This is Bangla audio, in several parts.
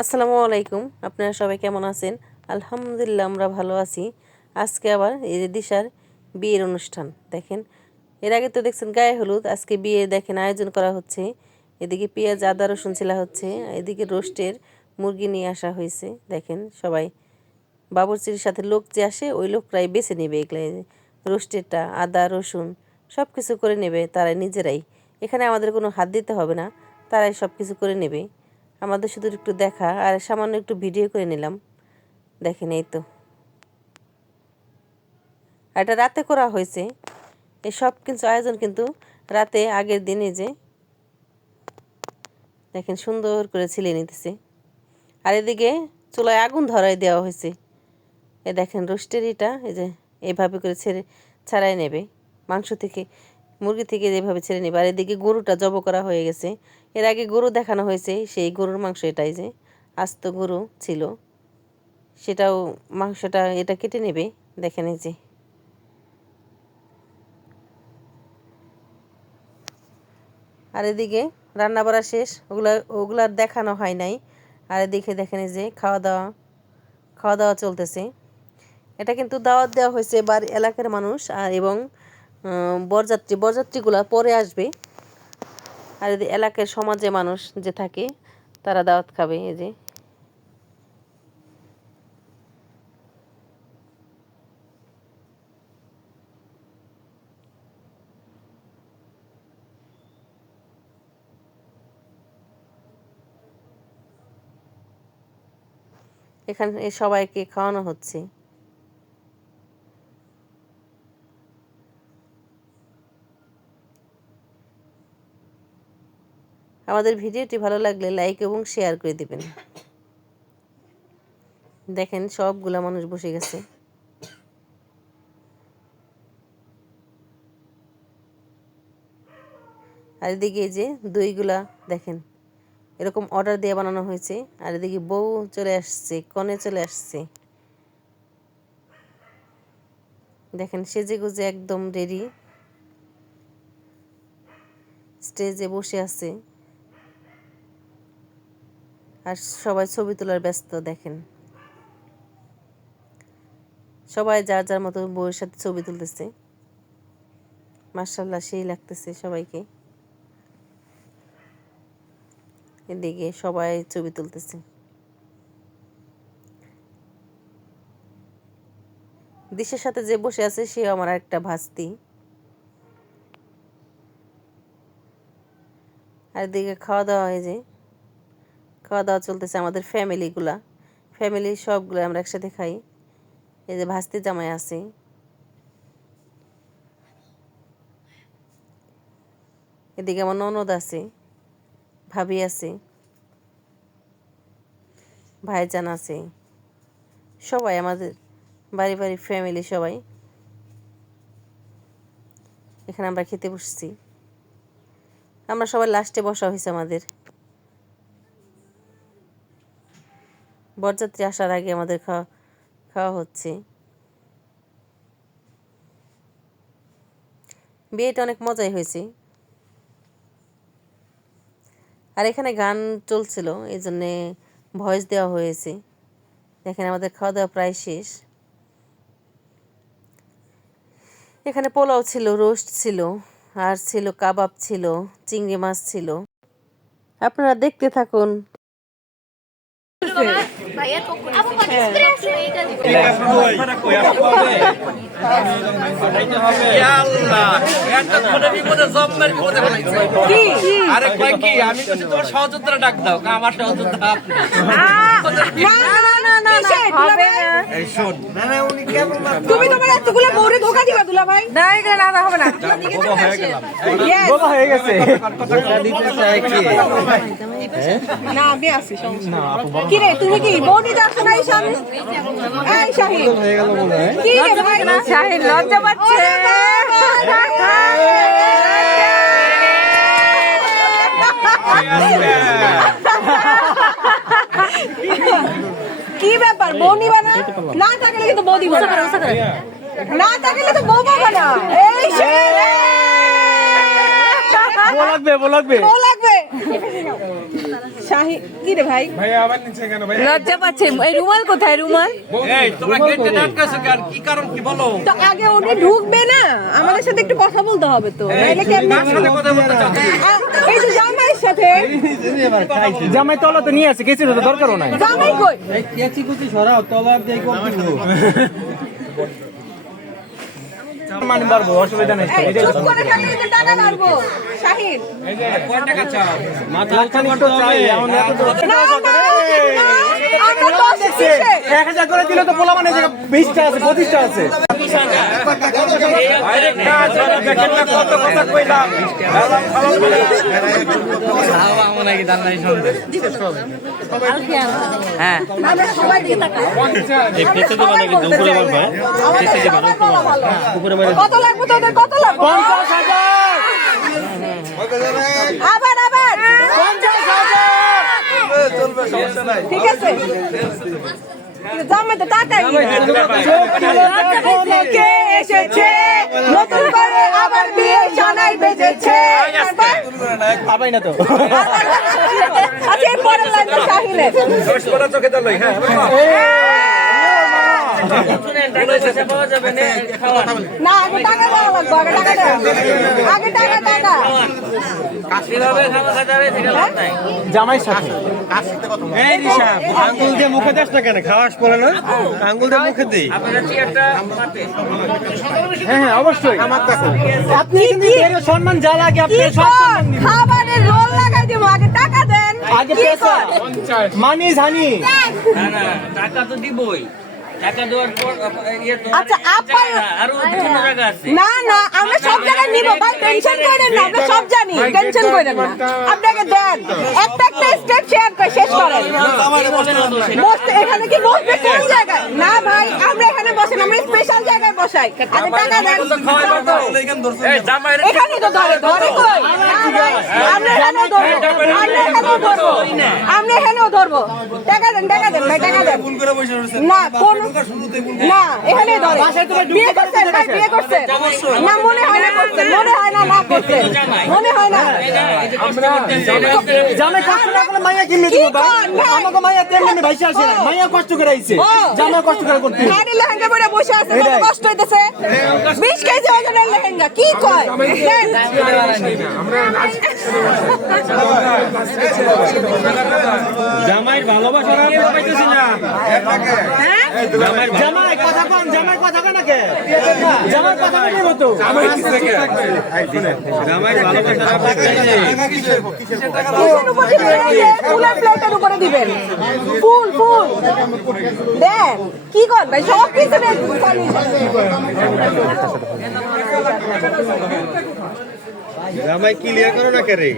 আসসালামু আলাইকুম। আপনারা সবাই কেমন আছেন? আলহামদুলিল্লাহ আমরা ভালো আছি। আজকে আবার এই যে দিশার বিয়ের অনুষ্ঠান দেখেন। এর আগে তো দেখছেন গায়ে হলুদ, আজকে বিয়ে দেখেন আয়োজন করা হচ্ছে। এদিকে পেঁয়াজ আদা রসুন ছিলা হচ্ছে, এদিকে রোস্টের মুরগি নিয়ে আসা হয়েছে। দেখেন সবাই বাবুর্চির সাথে লোক যে আসে ওই লোকরাই বেছে নেবে এগুলো, রোস্টেরটা আদা রসুন সব কিছু করে নেবে তারা নিজেরাই। এখানে আমাদের কোনো হাত দিতে হবে না, তারাই সব কিছু করে নেবে। আমাদের শুধু একটু দেখা আর সামান্য একটু ভিডিও করে নিলাম। দেখেন এই তো, আর এটা রাতে করা হয়েছে। এই সব কিছু আয়োজন কিন্তু রাতে আগের দিনে যে দেখেন সুন্দর করে ছিলে নিতেছে। আর এদিকে চুলায় আগুন ধরাই দেওয়া হয়েছে। এ দেখেন রোস্টেরিটা এই যে এইভাবে করে ছাড়াই নেবে মাংস থেকে, মুরগি থেকে যেভাবে ছেড়ে নেবে। আর এদিকে গরুটা জব করা হয়ে গেছে। এর আগে গরু দেখানো হয়েছে, সেই গরুর মাংস এটাই যে আস্ত গরু ছিল, সেটাও মাংসটা এটা কেটে নেবে। দেখেন এই যে আর এদিকে রান্না বাড়া শেষ, ওগুলার দেখানো হয় নাই। আর এদিকে দেখেন এই যে খাওয়া দাওয়া চলতেছে। এটা কিন্তু দাওয়াত দেওয়া হয়েছে এবার এলাকার মানুষ আর এবং বরযাত্রীগুলা পরে আসবে। আর এলাকার সমাজে মানুষ যে থাকে তারা দাওয়াত খাবে। এই যে এখানে সবাইকে খাওয়ানো হচ্ছে। আমাদের ভিডিওটি ভালো লাগলে লাইক এবং শেয়ার করে দিবেন। দেখেন সবগুলা মানুষ বসে গেছে। আর এদিকে এই যে দইগুলা দেখেন এরকম অর্ডার দিয়ে বানানো হয়েছে। আর এদিকে বউ চলে আসছে, কনে চলে আসছে। দেখেন সেজে গুজে একদম রেডি, স্টেজে বসে আছে আর সবাই ছবি তোলার ব্যস্ত। দেখেন সবাই যার যার মতো বউয়ের সাথে ছবি তুলতেছে। মাশাআল্লাহ সেই লাগতেছে সবাইকে। এদিকে সবাই ছবি তুলতেছে। দিশের সাথে যে বসে আছে সে আমার একটা ভাস্তি। আর এদিকে খাওয়া দাওয়া চলতেছে। আমাদের ফ্যামিলি সবগুলো আমরা একসাথে খাই। এই যে ভাস্তি জামাই আছে, এদিকে আমার ননদ আছে, ভাবি আছে, ভাইজান আছে, সবাই আমাদের বাড়ি ফ্যামিলি সবাই এখানে আমরা খেতে বসছি। আমরা সবাই লাস্টে বসা হয়েছে। আমাদের বরযাত্রী আসার আগে আমাদের খাওয়া হচ্ছে। বিয়েটা অনেক মজাই হয়েছে। আর এখানে গান চলছিল, এই জন্যে ভয়েস দেওয়া হয়েছে। দেখেন আমাদের খাওয়া দাওয়া প্রায় শেষ। এখানে পোলাও ছিল, রোস্ট ছিল, আর ছিল কাবাব ছিল, চিংড়ি মাছ ছিল। আপনারা দেখতে থাকুন। আমি তোমার সহযোদ্ধা ডাক দাও, আমার সহযোদ্ধা তুমি তোমার এতগুলো বউরে ধোকা দিবা দুলা ভাই। না এগুলো না হবে না, হয়ে গেছে। না আমি আসি কি রে, তুমি কি বউ নিতে আসছো না? এই শাহিন কি রে ভাই, শাহিন লজ্জা পাচ্ছে। কি ব্যাপার, বউ নিবা না? না থাকলে কিন্তু বউ দিবা না, না থাকলে তো বউ পাবা না। এই বউ লাগবে শাহিন কি রে ভাই লজ্জা পাচ্ছে এই রুমাল কোথায় রুমাল এই তোমরা গেটে আটকাছো কেন কি কারণ কি বলো তো আগে উনি ঢুকবে না আমাদের সাথে একটু কথা বলতে হবে তো নাইলে কেমনে কার সাথে কথা বলতে চাচ্ছ এই তো জামাইয়ের সাথে জামাই তলা তো নিয়ে আছে কিছু তো দরকারও নাই জামাই কই মানে পারবো অসুবিধা নেই এই চুপ করে থাকলে কিন্তু টাকা মারবো শাহিন কয় টাকা চাও লাখখানিক তো চাই এখন এত তো না আমরা তো শিখে 1000 করে দিলে তো পোলা মানে 20টা আছে 25টা আছে আরে কাজ দেখেন না কত কথা কইলাম আমার নাকি দান নাই শুনবে হ্যাঁ আমরা সবাই দিয়ে টাকা এই পেছে তো মানে কিন্তু উপরে বলবো উপরে মানে কত লাগবে তোদের কত লাগবে 50000 আবার 50000 চলবে সমস্যা নাই ঠিক আছে জামাই তো টাকাই কে এসেছে নতুন করে আবার বিয়ে জানাই বেজেছে পাবাই না তো আচ্ছা এই পরের লাইনটা শাহিনের চোখে তো লই হ্যাঁ না আগে টাকা দেওয়া লাগবে আগে টাকা দেওয়া আগে জামাই সাথে এই রিশা আঙ্গুল দিয়ে মুখে দেশ না কেন খাওয়াস বলে না আঙ্গুল দিয়ে মুখে দেই হ্যাঁ হ্যাঁ অবশ্যই আমার কাছে আপনি কিন্তু এর সম্মান যা লাগে আপনি সব সম্মান দিবেন খাবারের রোল লাগাই দেব আগে টাকা দেন আগে পয়সা মানি জানি টাকা তো দিবই টাকা দেওয়ার পর আচ্ছা আপনার আরো বিভিন্ন জায়গা আছে না না আমরা সব জায়গায় নিব ভাই টেনশন করেন না আমরা সব জানি টেনশন করেন না আপনাকে দেন একটা স্টেপ শেয়ার করে শেষ করেন বসতে এখানে কি বসবে কোন জায়গায় না ভাই আমরা এখানে বসেন আমরা স্পেশাল জায়গায় বসাই আগে টাকা দেন এই জামাই এখানে তো ধরে ধরে কই না ভাই আমরা এখানেও ধরবো আমরা এখানেও ধরবো টাকা দেন ভাই টাকা দেন না কোন না এখানে ধরে বিয়ে করছেন ভাই বিয়ে করছেন না মনে হয় না করছেন মনে হয় না না করছেন মনে হয় না জামাই কষ্ট না করলে মাইয়া কিনে দিব ভাই আমাকে মাইয়া তেমনি ভাইসা আসে না মাইয়া কষ্ট করে আইছে জামাই কষ্ট করে করতে গাড়ি লেহেঙ্গা পরে বসে আছে কত কষ্ট হইতেছে 20 কেজি ওজনের লেহেঙ্গা কি কয় দেন জামাইয়ের ভালোবাসা আমি পাইতেছি না জামাই কথা কোন জামাই কথা কোন নাকি জামাই কথা বলি মতো জামাই ভালোবাসা কিসের উপর দিবেন ফুলের প্লেটের উপরে দিবেন ফুল দেন কি কর ভাই সব কিছু দেন জামাই ক্লিয়ার করো না কে রে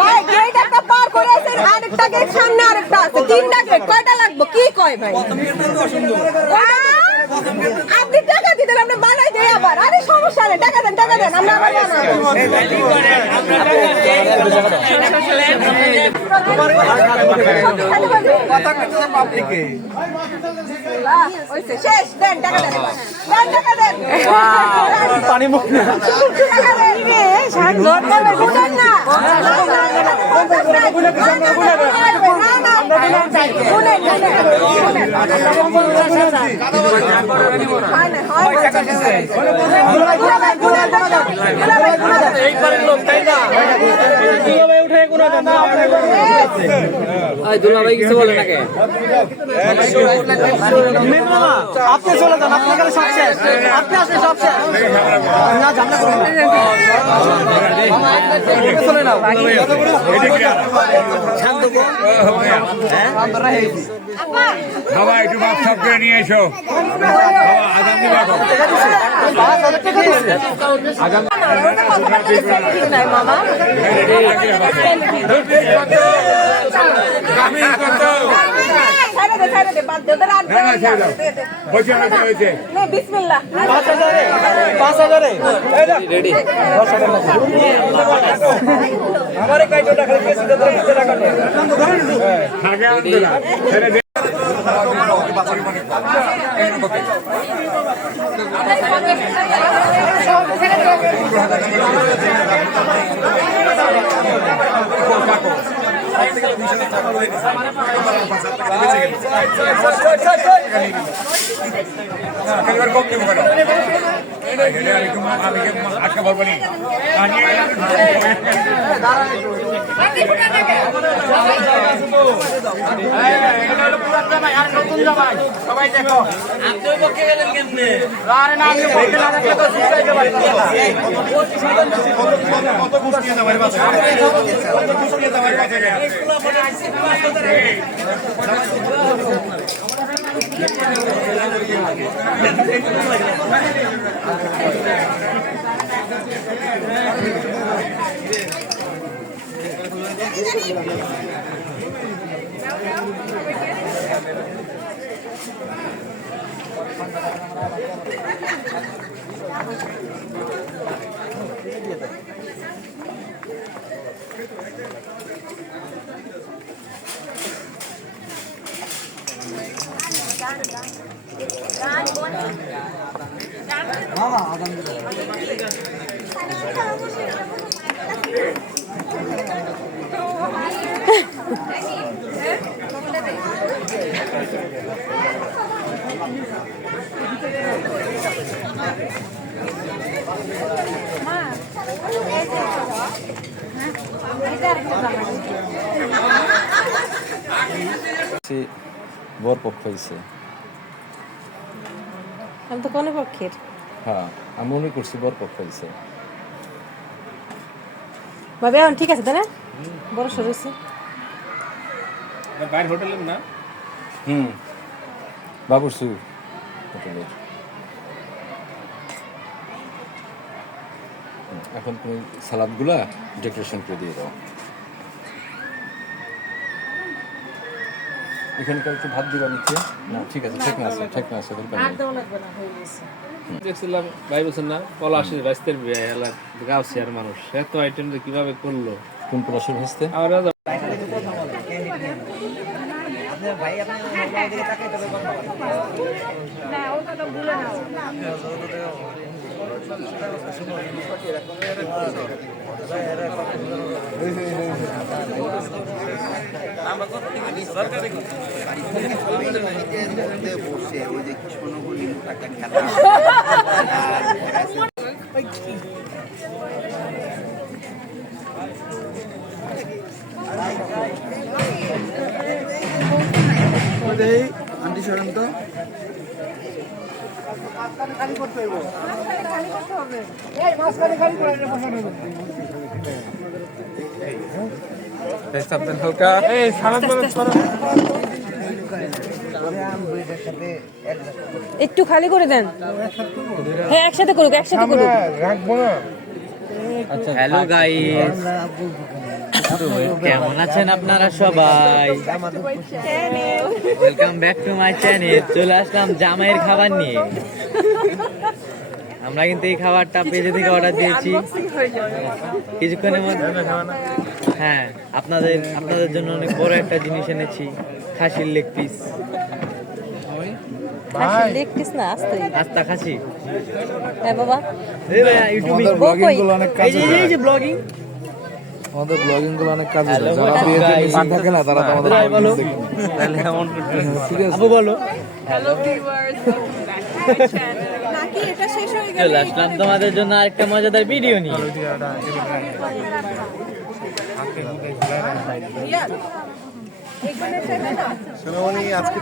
ভাই গেট একটা পার করে আছেন আরেকটা গেট সামনে আরেকটা আছে তিনটা গেট কয়টা লাগবে কি কয় ভাই আপনি টাকা দিতেন আমরা বানাই দেই আবার আরে সমস্যা নেই টাকা দেন আমরা আবার শেষ দেন টাকা দেন পানি মুখ না টাকা দেন বুঝেন না দুলাভাই কিছু বলে নাকি আপনি চলে যান আপনি গেলে সব শেষ আপনি আসলে সব শেষ না ঝামেলা করুন চলে নাও খাওয়া একটু ভাত সব করে নিয়ে এসো আগাম দিবা মামা বিসমিল্লাহ 5000 রেডি আমারে কয় টাকা খালি কেসি তো টাকা নেই আগে আন্দোলন এবার কম দেবো কেন আমি আটকা পারবো নি সবাই দেখো আপনি ওই পক্ষে গেলেন কেমনে কত গুষ্টি আমার বাসা কত গুষ্টি আমার বাসা বর পক্ষ হয়েছে। আমি তো কোন পক্ষের? হ্যাঁ, আমি মনে করছি বর পক্ষ হয়েছে। ভাবে এখন ঠিক আছে তাই না? বড় সর হয়েছে। বাইরে হোটেলের না? বাবুসু হোটেলের। এখন তুমি সালাদগুলা ডেকোরেশন করে দিয়ে দাও। এখানকার একটু ভাত দিবা নিচ্ছে? না ঠিক আছে, ঠিক না আছে, ঠিক না আছে। দেখছিলাম ভাই বলছেন না পলাশের ভাইস্তের বিয়ে এলাকা গাউসিয়ার মানুষ এত আইটেম কিভাবে করলো। কোন পলাশের ভাইস্তে? আন্টি সরেন তো হালকা একটু খালি করে দেন। হ্যাঁ একসাথে করুক, একসাথে করুক। হ্যালো গাইস কেমন আছেন আপনারা সবাই? Welcome back to my channel. চলে আসলাম জামাইয়ের খাবার নিয়ে। আমরা কিন্তু এই খাবারটা পেজে থেকে অর্ডার দিয়েছি কিছুক্ষণের মধ্যে। হ্যাঁ, আপনাদের জন্য অনেক বড় একটা জিনিস এনেছি, খাসির লেগ পিস। লেগ পিস না, আস্তা খাসি। হ্যাঁ বাবা, এই ভাই ইউটিউবে ব্লগিং গুলো অনেক কাজে এই যে ব্লগিং, আমাদের ব্লগিং গুলো অনেক কাজে যায়। যারা বিয়েতে মিসিং থাকে না তারা তো আমাদের বলো তাহলে এমন ঠিক আছে আপু বলো। হ্যালো ভিউয়ার্স, নাকি এটা শেষ হয়ে গেল? চলে আসলাম তোমাদের জন্য আরেকটা মজাদার ভিডিও নিয়ে। এখানে সেটা না সোনামণি আজকে